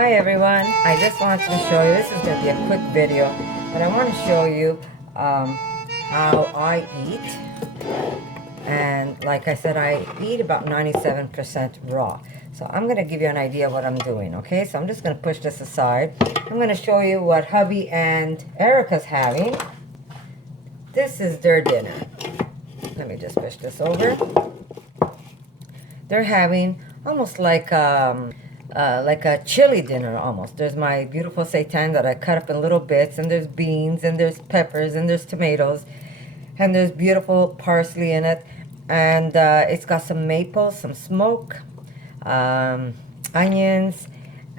Hi everyone, I just wanted to show you, this is going to be a quick video, but I want to show you how I eat. And like I said, I eat about 97% raw. So I'm going to give you an idea of what I'm doing, okay? So I'm just going to push this aside. I'm going to show you what hubby and Erica's having. This is their dinner. Let me just push this over. They're having almost like a chili dinner almost. There's my beautiful seitan that I cut up in little bits, and there's beans, and there's peppers, and there's tomatoes, and there's beautiful parsley in it, and it's got some maple, some smoke, onions,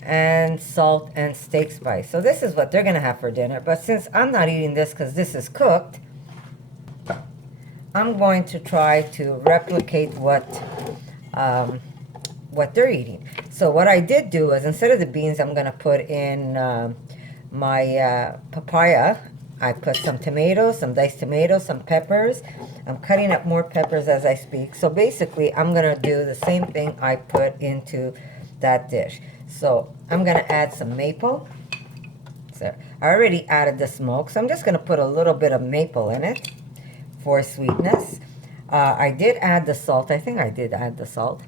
and salt and steak spice. So this is what they're gonna have for dinner, but since I'm not eating this because this is cooked, I'm going to try to replicate what they're eating. So what I did do is, instead of the beans, I'm going to put in my papaya. I put some tomatoes, some diced tomatoes, some peppers. I'm cutting up more peppers as I speak. So basically, I'm going to do the same thing I put into that dish. So I'm going to add some maple. So I already added the smoke, so I'm just going to put a little bit of maple in it for sweetness. I did add the salt. I think I did add the salt.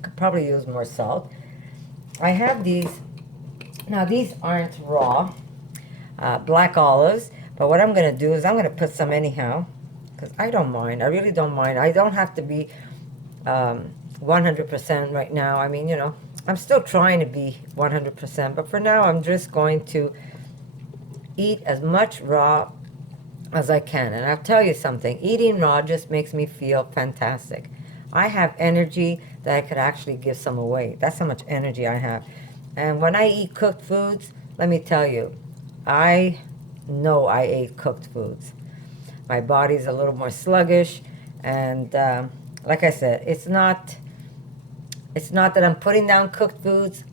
Could probably use more salt. I have these. Now these aren't raw black olives, but what I'm going to do is I'm going to put some anyhow, because I don't mind. I really don't mind. I don't have to be 100% right now. I mean, you know, I'm still trying to be 100%, but for now I'm just going to eat as much raw as I can. And I'll tell you something, eating raw just makes me feel fantastic. I have energy that I could actually give some away. That's how much energy I have. And when I eat cooked foods, let me tell you, I know I ate cooked foods. My body's a little more sluggish, and like I said, it's not that I'm putting down cooked foods.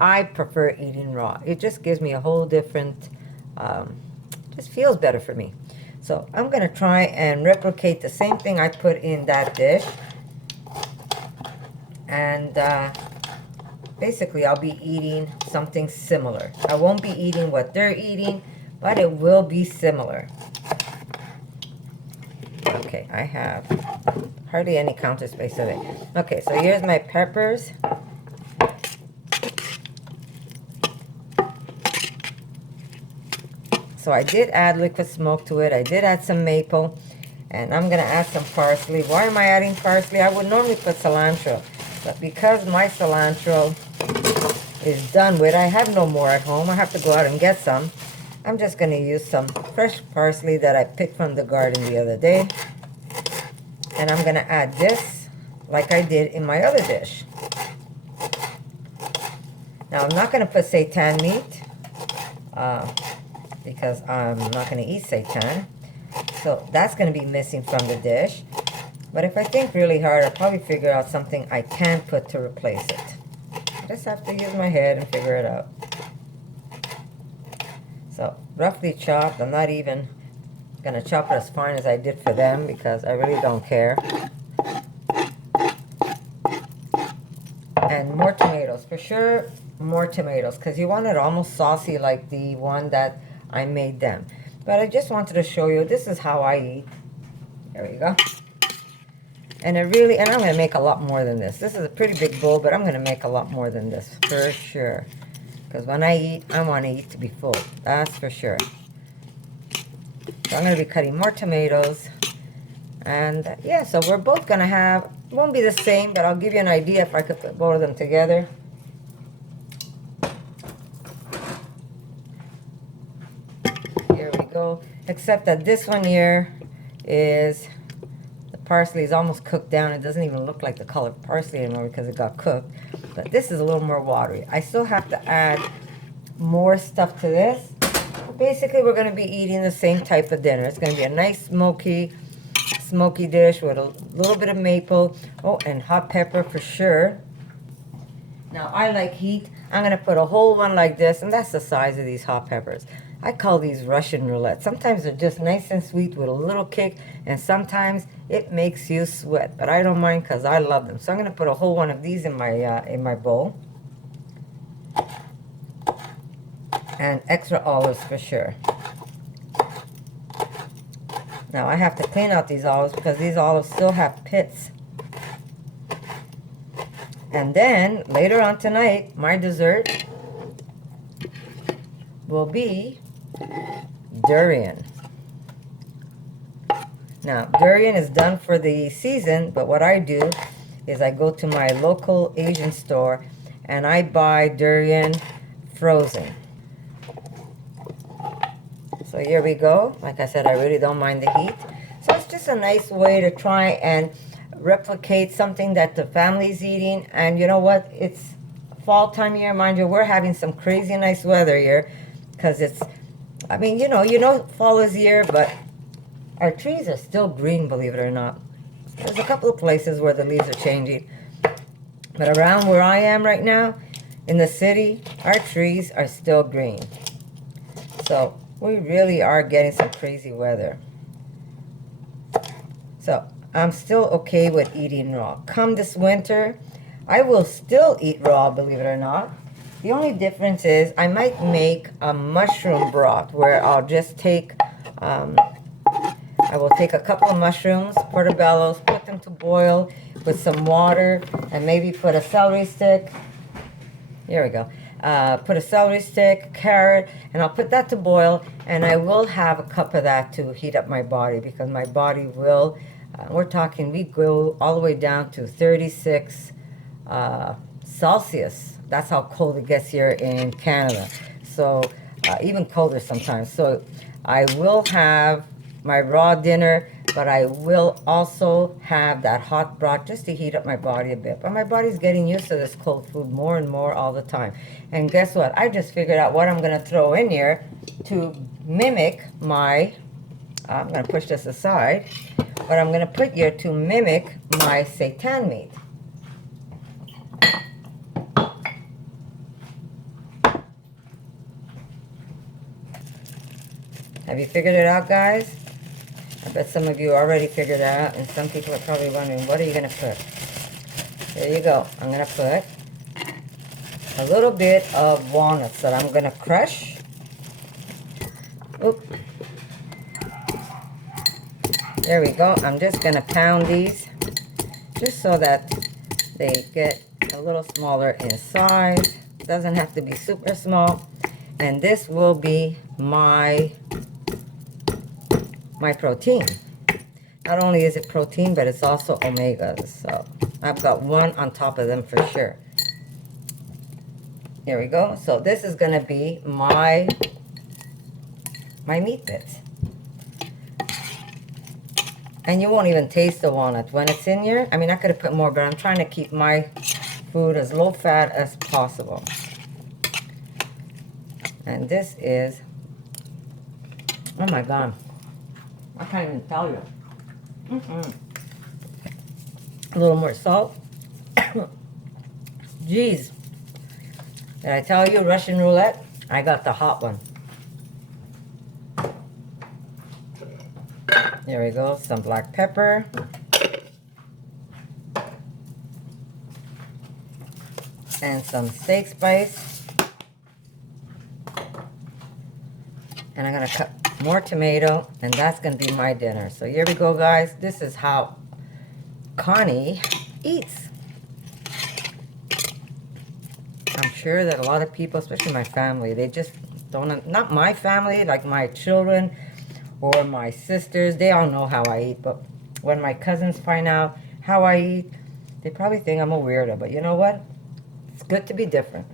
I prefer eating raw. It just gives me a whole different just feels better for me. So I'm going to try and replicate the same thing I put in that dish. And basically I'll be eating something similar. I won't be eating what they're eating, but it will be similar. Okay, I have hardly any counter space of it. Okay, so here's my peppers. So I did add liquid smoke to it. I did add some maple, and I'm going to add some parsley. Why am I adding parsley? I would normally put cilantro, but because my cilantro is done with, I have no more at home. I have to go out and get some. I'm just going to use some fresh parsley that I picked from the garden the other day. And I'm going to add this like I did in my other dish. Now I'm not going to put seitan meat. Because I'm not going to eat seitan. So that's going to be missing from the dish. But if I think really hard, I'll probably figure out something I can put to replace it. I just have to use my head and figure it out. So roughly chopped. I'm not even going to chop it as fine as I did for them, because I really don't care. And more tomatoes. For sure, more tomatoes, because you want it almost saucy like the one that I made them. But I just wanted to show you, this is how I eat. There we go. And I'm going to make a lot more than this. This is a pretty big bowl, but I'm going to make a lot more than this, for sure. Because when I eat, I want to eat to be full. That's for sure. So I'm going to be cutting more tomatoes. And yeah, so we're both going to have, it won't be the same, but I'll give you an idea if I could put both of them together. Go, except that this one here is, the parsley is almost cooked down. It doesn't even look like the color of parsley anymore because it got cooked. But this is a little more watery. I still have to add more stuff to this. But basically, we're going to be eating the same type of dinner. It's going to be a nice smoky dish with a little bit of maple. Oh, and hot pepper for sure. Now, I like heat. I'm going to put a whole one like this, and that's the size of these hot peppers. I call these Russian roulette. Sometimes they're just nice and sweet with a little kick, and sometimes it makes you sweat. But I don't mind because I love them. So I'm going to put a whole one of these in my bowl. and extra olives for sure. Now I have to clean out these olives because these olives still have pits. And then later on tonight, my dessert will be durian. Now, durian is done for the season, but what I do is I go to my local Asian store and I buy durian frozen. So here we go. Like I said, I really don't mind the heat. So it's just a nice way to try and replicate something that the family's eating. And you know what? It's fall time here, mind you. We're having some crazy nice weather here because it's, I mean, you know, fall is here, but our trees are still green, believe it or not. There's a couple of places where the leaves are changing. But around where I am right now, in the city, our trees are still green. So we really are getting some crazy weather. So I'm still okay with eating raw. Come this winter, I will still eat raw, believe it or not. The only difference is I might make a mushroom broth where I'll just take... I will take a couple of mushrooms, portobellos, put them to boil with some water, and maybe put a celery stick. Here we go. Put a celery stick, carrot, and I'll put that to boil, and I will have a cup of that to heat up my body because my body will, we're talking, we go all the way down to 36 Celsius. That's how cold it gets here in Canada. So even colder sometimes. So I will have my raw dinner, but I will also have that hot broth just to heat up my body a bit. But my body's getting used to this cold food more and more all the time. And guess what? I just figured out what I'm going to throw in here to mimic my, I'm going to push this aside, what I'm going to put here to mimic my seitan meat. Have you figured it out, guys? I bet some of you already figured it out, and some people are probably wondering, what are you going to put? There you go. I'm going to put a little bit of walnuts that I'm going to crush. Oop. There we go. I'm just going to pound these just so that they get a little smaller in size. It doesn't have to be super small. And this will be my protein. Not only is it protein, but it's also omegas. So I've got one on top of them for sure. Here we go. So this is going to be my meat bits. And you won't even taste the walnut when it's in here. I mean, I could have put more, but I'm trying to keep my food as low fat as possible. And this is, oh my God, I can't even tell you. A little more salt. Jeez. Did I tell you, Russian roulette? I got the hot one. There we go, some black pepper. And some steak spice. And I'm gonna cut more tomato, and that's gonna be my dinner. So here we go, guys. This is how Connie eats. I'm sure that a lot of people, especially my family, they just don't, not my family, like my children or my sisters, they all know how I eat. But when my cousins find out how I eat, they probably think I'm a weirdo. But you know what? It's good to be different.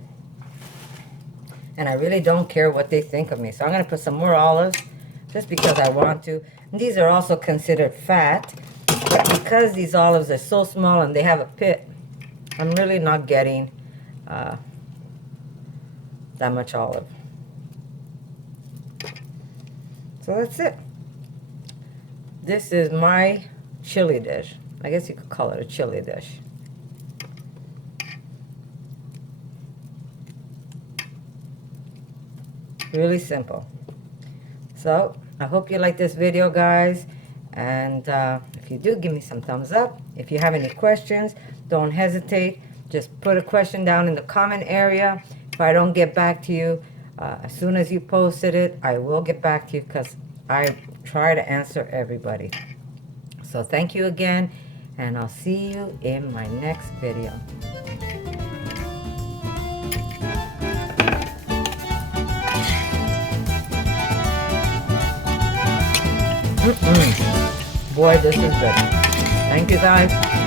And I really don't care what they think of me. So I'm going to put some more olives just because I want to. And these are also considered fat. But because these olives are so small and they have a pit, I'm really not getting that much olive. So that's it. This is my chili dish. I guess you could call it a chili dish. Really simple. So I hope you like this video, guys. And if you do, give me some thumbs up. If you have any questions, don't hesitate. Just put a question down in the comment area. If I don't get back to you, As soon as you posted it, I will get back to you because I try to answer everybody. So thank you again, and I'll see you in my next video. Boy, this is good. Thank you, guys.